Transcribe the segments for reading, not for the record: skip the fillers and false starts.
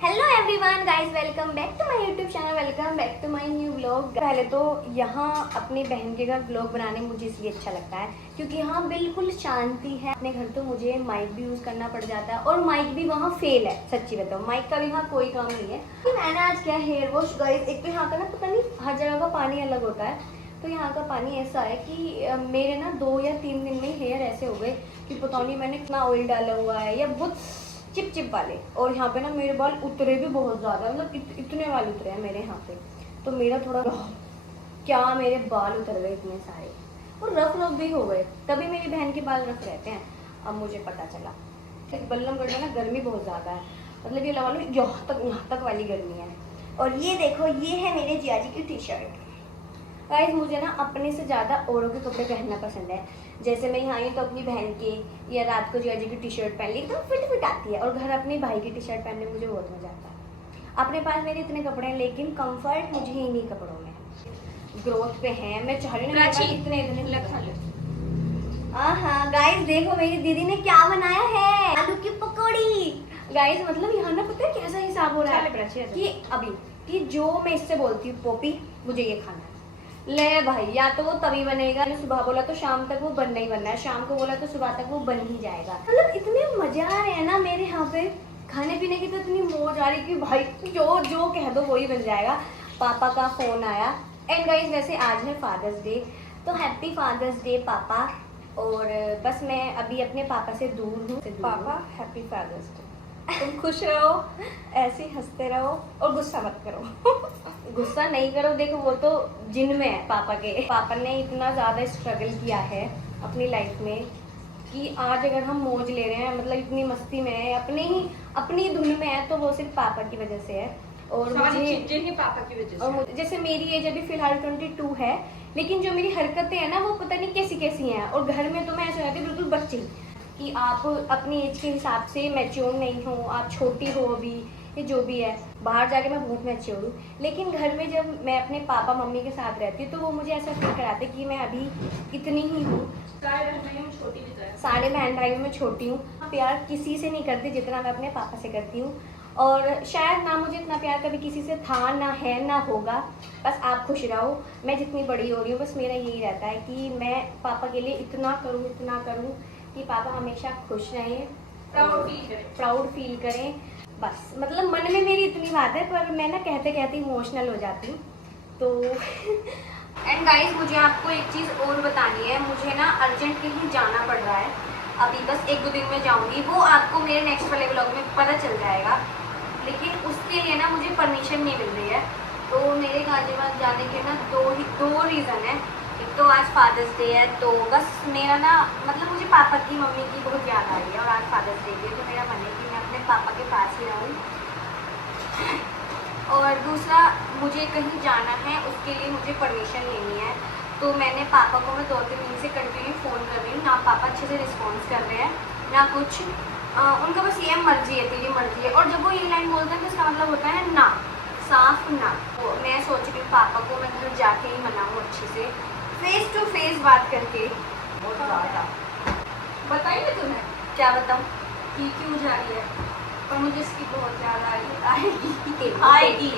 Hello everyone guys, welcome back to my YouTube channel, welcome back to my new vlog. पहले तो यहाँ अपनी बहन के घर व्लॉग बनाने मुझे इसलिए अच्छा लगता है क्योंकि यहाँ बिल्कुल शांति है। अपने घर तो मुझे माइक भी यूज़ करना पड़ जाता है और माइक भी वहाँ फेल है। सच्ची बताओ, माइक का भी वहाँ कोई काम नहीं है। तो मैंने आज किया हेयर वॉश गाइस। एक तो यहाँ का ना पता नहीं हर जगह का पानी अलग होता है, तो यहाँ का पानी ऐसा है कि मेरे ना 2 या 3 दिन में हेयर ऐसे हो गए कि पता नहीं मैंने कितना ऑयल डाला हुआ है या बहुत चिप चिप वाले। और यहाँ पे ना मेरे बाल उतरे भी बहुत ज़्यादा, मतलब इतने बाल उतरे हैं मेरे यहाँ पे। तो मेरा थोड़ा क्या मेरे बाल उतर गए इतने सारे, और रफ रफ भी हो गए। तभी मेरी बहन के बाल रफ रहते हैं, अब मुझे पता चला। बल्लमगढ़ में ना गर्मी बहुत ज़्यादा है, मतलब ये लगा लो यहाँ तक वाली गर्मी है। और ये देखो, ये है मेरे जिया जी की टी शर्ट। गाइस मुझे ना अपने से ज़्यादा औरों के कपड़े पहनना पसंद है। जैसे मैं यहाँ आई तो अपनी बहन के या रात को जिया जी की टी शर्ट पहन ली, एकदम फिट फिट आती है। और घर अपने भाई की टी शर्ट पहनने में मुझे बहुत मजा आता है। अपने पास मेरे इतने कपड़े हैं, लेकिन कंफर्ट मुझे ही इन्हीं कपड़ों में है। ग्रोथ पे है, मैं चाह रही हूँ इतने हाँ गाइस देखो, मेरी दीदी ने क्या बनाया है, आलू की पकौड़ी। गाइस मतलब यहाँ ना पता है कैसा हिसाब हो रहा है कि अभी कि जो मैं इससे बोलती हूँ पोपी मुझे ये खाना है, ले भाई, या तो वो तभी बनेगा, सुबह बोला तो शाम तक वो बनना ही बनना है, शाम को बोला तो सुबह तक वो बन ही जाएगा। मतलब इतने मजा आ रहे हैं ना मेरे यहाँ पे खाने पीने की, तो इतनी मौज आ रही कि भाई जो जो कह दो वही बन जाएगा। पापा का फोन आया। एंड गाइस वैसे आज है फादर्स डे, तो हैप्पी फादर्स डे पापा। और बस मैं अभी अपने पापा से दूर हूँ। पापा हैप्पी फादर्स डे। तुम खुश रहो, ऐसे ही हंसते रहो और गुस्सा मत करो। गुस्सा नहीं करो, देखो वो तो जिन में है पापा के। पापा ने इतना ज़्यादा स्ट्रगल किया है अपनी लाइफ में कि आज अगर हम मौज ले रहे हैं, मतलब इतनी मस्ती में है, अपनी धुन में है, तो वो सिर्फ पापा की वजह से है। और मुझे ही पापा की वजह से। और जैसे मेरी एज अभी फिलहाल 22 है, लेकिन जो मेरी हरकतें हैं ना वो पता नहीं कैसी कैसी हैं। और घर में तो मैं ऐसा रहती हूँ बिल्कुल बच्ची कि आप अपनी एज के हिसाब से मैच्योर नहीं हो, आप छोटी हो अभी, ये जो भी है। बाहर जाके मैं बहुत मैच्योर हूँ, लेकिन घर में जब मैं अपने पापा मम्मी के साथ रहती हूँ तो वो मुझे ऐसा फील कराते कि मैं अभी इतनी ही हूँ। सारे बहन भाई में छोटी हूँ। प्यार किसी से नहीं करती जितना मैं अपने पापा से करती हूँ। और शायद ना मुझे इतना प्यार कभी किसी से था, ना है, ना होगा। बस आप खुश रहो। मैं जितनी बड़ी हो रही हूँ बस मेरा यही रहता है कि मैं पापा के लिए इतना करूँ कि पापा हमेशा खुश रहें, प्राउड फील करें। बस मतलब मन में मेरी इतनी बात है, पर मैं ना कहते कहते इमोशनल हो जाती हूँ। तो एंड गाइस मुझे आपको एक चीज़ और बतानी है। मुझे ना अर्जेंट कहीं जाना पड़ रहा है, अभी बस 1-2 दिन में जाऊँगी। वो आपको मेरे नेक्स्ट वाले व्लॉग में पता चल जाएगा, लेकिन उसके लिए ना मुझे परमिशन नहीं मिल रही है। तो मेरे गाजियाबाद जाने के ना दो रीज़न है। एक तो आज फादर्स डे है, तो बस मेरा ना मतलब मुझे पापा की मम्मी की बहुत याद आ रही है, और आज फादर्स डे है तो मेरा मन है कि मैं अपने पापा के पास ही रहूँ। और दूसरा मुझे कहीं जाना है, उसके लिए मुझे परमिशन लेनी है। तो मैंने पापा को मैं 2-3 दिन से कंटिन्यू फ़ोन कर रही हूँ, ना पापा अच्छे से रिस्पॉन्स कर रहे हैं ना कुछ। उनका बस ये मर्जी है, तेरी मर्जी है। और जब वो ये लाइन बोलते हैं तो इसका मतलब होता है ना, साफ ना। तो मैं सोच रही हूँ पापा को मैं घर जाके ही मनाऊँ अच्छे से, फेस टू फेस बात करके। बहुत ज़्यादा बताइए तुम्हें क्या बताऊँ कि क्यों जा रही है, पर मुझे इसकी बहुत याद आएगी।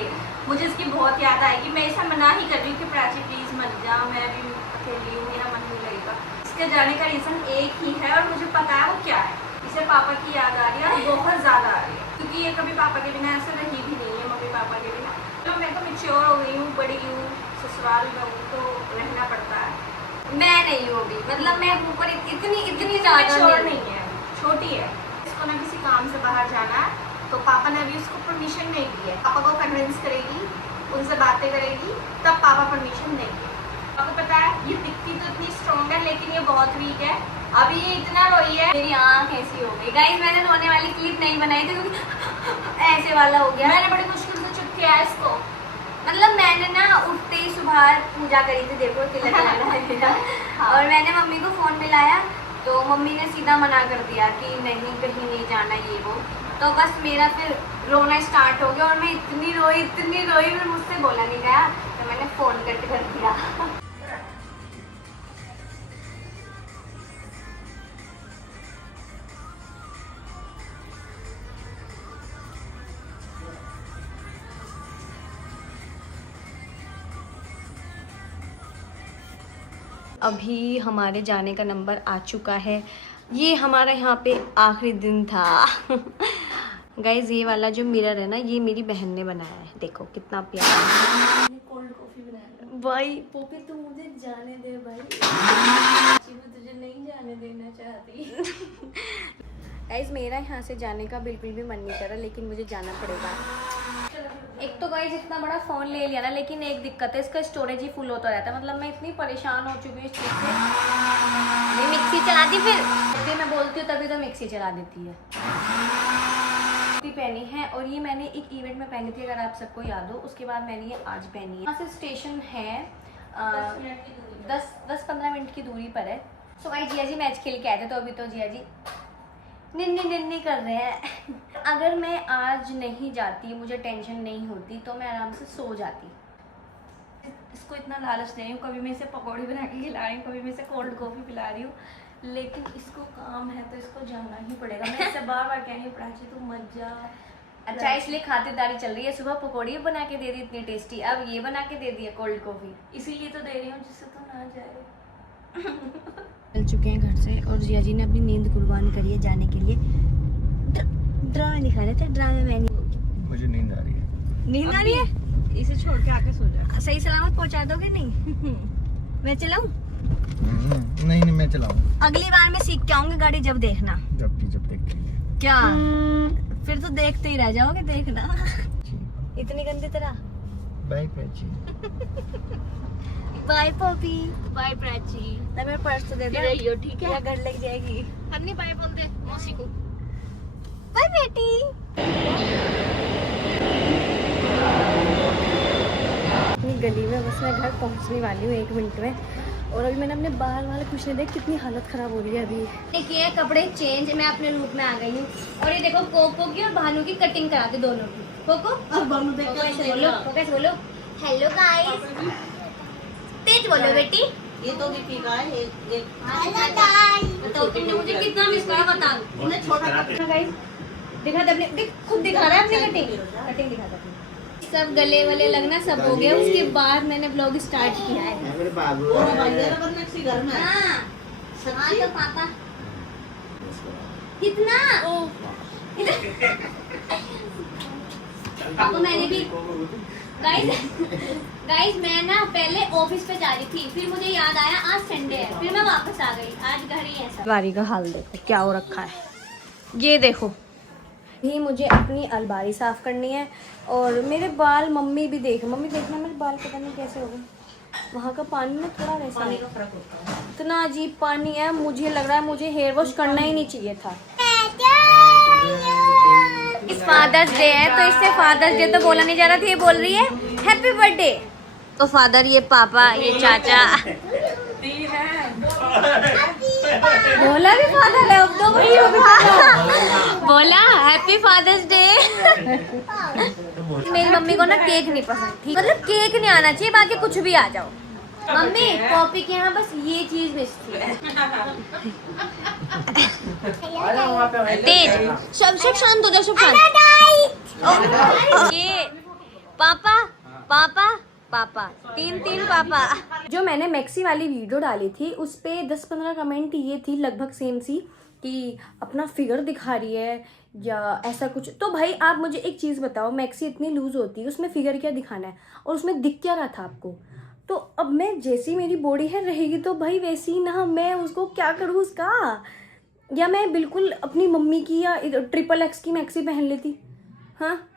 मुझे इसकी बहुत याद आएगी। मैं ऐसा मना ही कर रही हूँ कि प्राची प्लीज़ मत जा, मैं भी अकेली हूँ, मेरा मन नहीं लगेगा। इसके जाने का रीज़न एक ही है और मुझे पता है वो क्या है। इसे पापा की याद आ रही है और बहुत ज़्यादा आ रही है, क्योंकि ये कभी पापा के बिना ऐसा रही भी नहीं है, मम्मी पापा के बिना। तो मैं तो मैच्योर हो गई हूँ, बड़ी हूँ, ससुराल में हूँ तो रहना पड़ता है। मैं नहीं हूँ अभी, मतलब मैं ऊपर इतनी ज़्यादा नहीं है, छोटी है। इसको ना किसी काम से बाहर जाना है, तो पापा ने अभी उसको परमिशन नहीं दी है। पापा को कन्विंस करेगी, उनसे बातें करेगी, तब पापा परमिशन देंगे। आपको पता है ये दिखती तो इतनी स्ट्रॉन्ग है, लेकिन ये बहुत वीक है। अभी ये इतना रोई है, मेरी आँख ऐसी हो गई। गाइस मैंने रोने वाली क्लिप नहीं बनाई थी क्योंकि ऐसे वाला हो गया। मैंने बड़ी मुश्किल से चुप किया है इसको। मतलब मैंने ना उठते ही सुबह पूजा करी थी, देखो तिलक लगाना है मेरा। और मैंने मम्मी को फ़ोन मिलाया तो मम्मी ने सीधा मना कर दिया कि नहीं, कहीं नहीं जाना, ये वो। तो बस मेरा फिर रोना स्टार्ट हो गया और मैं इतनी रोई फिर मुझसे बोला नहीं गया, तो मैंने फ़ोन कट कर दिया। अभी हमारे जाने का नंबर आ चुका है। ये हमारा यहाँ पे आखिरी दिन था। गाइज ये वाला जो मिरर है ना, ये मेरी बहन ने बनाया है। देखो कितना प्यारा है। कोल्ड कॉफी बनाया भाई पोपी, तू मुझे जाने दे भाई। मैं तुझे नहीं जाने देना चाहती। गाइज मेरा यहाँ से जाने का बिल्कुल भी मन नहीं कर रहा, लेकिन मुझे जाना पड़ेगा। एक तो गाइज इतना बड़ा फ़ोन ले लिया ना, लेकिन एक दिक्कत है, इसका स्टोरेज ही फुल होता रहता है। मतलब मैं इतनी परेशान हो चुकी हूँ इस चीज़ से। ये मिक्सी चला दी, फिर मैं बोलती हूँ तभी तो मिक्सी चला देती है। पहनी है और ये मैंने एक इवेंट में पहनी थी, अगर आप सबको याद हो। उसके बाद मैंने ये आज पहनी है। यहाँ से स्टेशन है 10-15 मिनट की दूरी पर है। सो भाई जिया जी मैच खेल के आए थे, तो अभी तो जिया जी निन्नी कर रहे हैं। अगर मैं आज नहीं जाती, मुझे टेंशन नहीं होती, तो मैं आराम से सो जाती। इसको इतना लालच नहीं हूँ, कभी मैं इसे पकौड़ी बना के खिला रही हूँ, कभी मैं इसे कोल्ड कॉफ़ी पिला रही हूँ, लेकिन इसको काम है तो इसको जाना ही पड़ेगा। मैं इससे बार बार कह रही हूँ प्राची तू मत जा। अच्छा इसलिए खातिरदारी चल रही है। सुबह पकौड़ी बना के दे दी इतनी टेस्टी, अब ये बना के दे दी है कोल्ड कॉफ़ी। इसीलिए तो दे रही हूँ जिससे तो ना जाए। चल चुके हैं घर से और जिया जी ने अपनी नींद कुर्बान करी है जाने के लिए। ड्रामे दिखा रहे थे, ड्रामे में नहीं। मुझे नींद आ रही है। नींद आ रही है? इसे छोड़ के आके सो जा। सही सलामत पहुंचा दोगे? नहीं मैं चलाऊं? नहीं मैं चलाऊं। अगली बार मैं सीख के आऊंगी गाड़ी, जब देखना। जब देखेंगे। क्या फिर तो देखते ही रह जाओगे, देखना। इतनी गंदी तरह। Bye Prachi. Bye Poppy. Bye Prachi. ना मेरा पर्स तो दे दो, रहियो ठीक है। या घर लग जाएगी। अन्नी बाय बोल दे मौसी को। बाय बेटी। अपनी गली में बस मैं घर पहुंचने वाली हूँ 1 मिनट में। और अभी मैंने अपने बाल कुछ नहीं देख, कितनी हालत खराब हो रही है अभी। देखिए कपड़े चेंज, मैं अपने रूप में आ गई हूँ। और ये देखो कोको की और भानु की कटिंग करा दी दोनों की। कोको और भानु देख कैसे बोलो, कैसे बोलो हेलो गाइस, तेज बोलो बेटी। ये तो दीपी का है एक हेलो गाइस। बताओ तुमने मुझे कितना मिस करा, बताओ। इन्हें छोटा गाइस दिखा दे अपने, देख खुद दिखा रहा है अपनी कटिंग दिखा दे अपनी। सब गले वाले लगना सब हो गया, उसके बाद मैंने ब्लॉग स्टार्ट किया है। मेरे बाबू और भैया का बनने किसी घर में हाँ सच्ची तो पापा कितना पापा मैंने भी गाइस मैं ना पहले ऑफिस पे जा रही थी, फिर मुझे याद आया आज संडे है, फिर मैं वापस आ गई। आज घर ही है सब। अलमारी का हाल देखो क्या हो रखा है, ये देखो। भी मुझे अपनी अलमारी साफ करनी है। और मेरे बाल मम्मी भी देखना मेरे बाल पता नहीं कैसे हो गए। वहाँ का पानी ना थोड़ा वैसा है, इतना अजीब पानी है, मुझे लग रहा है मुझे हेयर वॉश करना ही नहीं चाहिए था। इस फादर्स डे है तो इससे फादर्स डे तो बोला नहीं जा रहा था, ये बोल रही है हैप्पी बर्थडे। तो फादर ये पापा ये चाचा बोला भी फादर है, अब तो वही हो गया। बोला हैप्पी फादर्स डे। मेरी मम्मी को ना केक नहीं पसंद थी, मतलब केक नहीं आना चाहिए, बाकी कुछ भी आ जाओ। मम्मी पॉपी के यहाँ बस ये चीज मिस थी। तेज सब शांत हो जाओ, सब शांत। ये पापा तीन पापा। जो मैंने मैक्सी वाली वीडियो डाली थी उस पे 10-15 कमेंट ये थी लगभग सेम सी कि अपना फिगर दिखा रही है या ऐसा कुछ। तो भाई आप मुझे एक चीज़ बताओ, मैक्सी इतनी लूज होती है उसमें फिगर क्या दिखाना है, और उसमें दिख क्या रहा था आपको? तो अब मैं जैसी मेरी बॉडी है रहेगी तो भाई वैसी ना, मैं उसको क्या करूँ उसका? या मैं बिल्कुल अपनी मम्मी की या XXX की मैक्सी पहन लेती। हाँ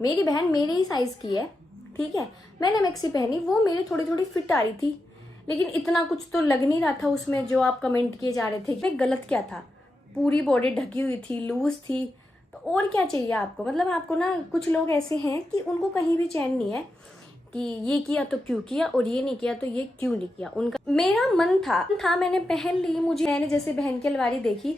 मेरी बहन मेरे ही साइज़ की है, ठीक है, मैंने मैक्सी पहनी, वो मेरी थोड़ी फिट आ रही थी, लेकिन इतना कुछ तो लग नहीं रहा था उसमें जो आप कमेंट किए जा रहे थे। मैं गलत क्या था? पूरी बॉडी ढकी हुई थी, लूज थी, तो और क्या चाहिए आपको? मतलब आपको ना कुछ लोग ऐसे हैं कि उनको कहीं भी चैन नहीं है कि ये किया तो क्यों किया और ये नहीं किया तो ये क्यों नहीं किया। उनका मेरा मन था मैंने पहन ली। मैंने जैसे बहन की अलमारी देखी,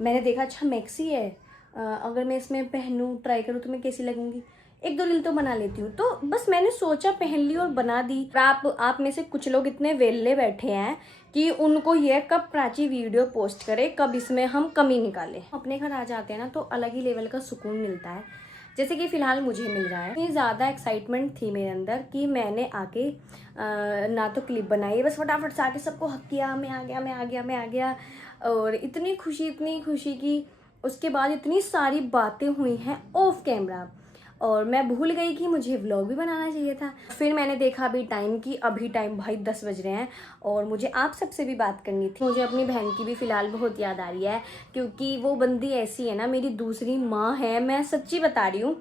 मैंने देखा अच्छा मैक्सी है, अगर मैं इसमें पहनूँ ट्राई करूँ तो मैं कैसी लगूंगी, 1-2 रील तो बना लेती हूँ। तो बस मैंने सोचा पहन ली और बना दी। आप में से कुछ लोग इतने वेल्ले बैठे हैं कि उनको ये कब प्राची वीडियो पोस्ट करे, कब इसमें हम कमी निकालें। अपने घर आ जाते हैं ना तो अलग ही लेवल का सुकून मिलता है। जैसे कि फ़िलहाल मुझे मिल रहा है। इतनी ज़्यादा एक्साइटमेंट थी मेरे अंदर कि मैंने आके ना तो क्लिप बनाई, बस फटाफट से आके सबको हक किया, मैं आ गया, मैं आ गया, मैं आ गया। और इतनी खुशी की उसके बाद इतनी सारी बातें हुई हैं ऑफ कैमरा, और मैं भूल गई कि मुझे व्लॉग भी बनाना चाहिए था। फिर मैंने देखा अभी टाइम की, अभी टाइम भाई 10 बज रहे हैं और मुझे आप सबसे भी बात करनी थी। मुझे अपनी बहन की भी फ़िलहाल बहुत याद आ रही है, क्योंकि वो बंदी ऐसी है ना, मेरी दूसरी माँ है, मैं सच्ची बता रही हूँ।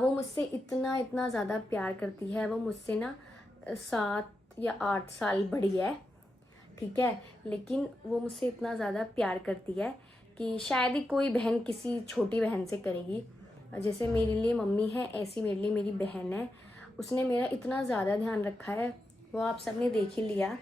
वो मुझसे इतना ज़्यादा प्यार करती है। वो मुझसे ना 7 या 8 साल बड़ी है, ठीक है, लेकिन वो मुझसे इतना ज़्यादा प्यार करती है कि शायद ही कोई बहन किसी छोटी बहन से करेगी। जैसे मेरे लिए मम्मी है, ऐसी मेरे लिए मेरी बहन है। उसने मेरा इतना ज़्यादा ध्यान रखा है, वो आप सबने देख ही लिया।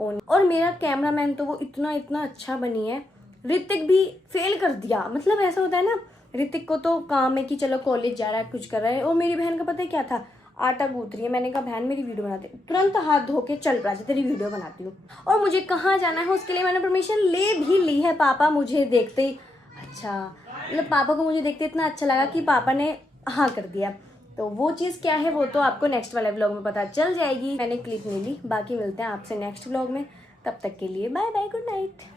और मेरा कैमरामैन तो वो इतना अच्छा बनी है। ऋतिक भी फेल कर दिया, मतलब ऐसा होता है ना, ऋतिक को तो काम है कि चलो कॉलेज जा रहा है, कुछ कर रहा है, और मेरी बहन का पता है क्या था, आटा गूंथ रही है। मैंने कहा बहन मेरी वीडियो बनाते, तुरंत हाथ धो के चल पड़ा, तेरी वीडियो बनाती हूँ। और मुझे कहाँ जाना है उसके लिए मैंने परमिशन ले भी ली है। पापा मुझे देखते ही, अच्छा मतलब पापा को मुझे देखते इतना अच्छा लगा कि पापा ने हाँ कर दिया। तो वो चीज़ क्या है वो तो आपको नेक्स्ट वाले व्लॉग में पता चल जाएगी। मैंने क्लिप नहीं ली, बाकी मिलते हैं आपसे नेक्स्ट व्लॉग में। तब तक के लिए बाय बाय, गुड नाइट।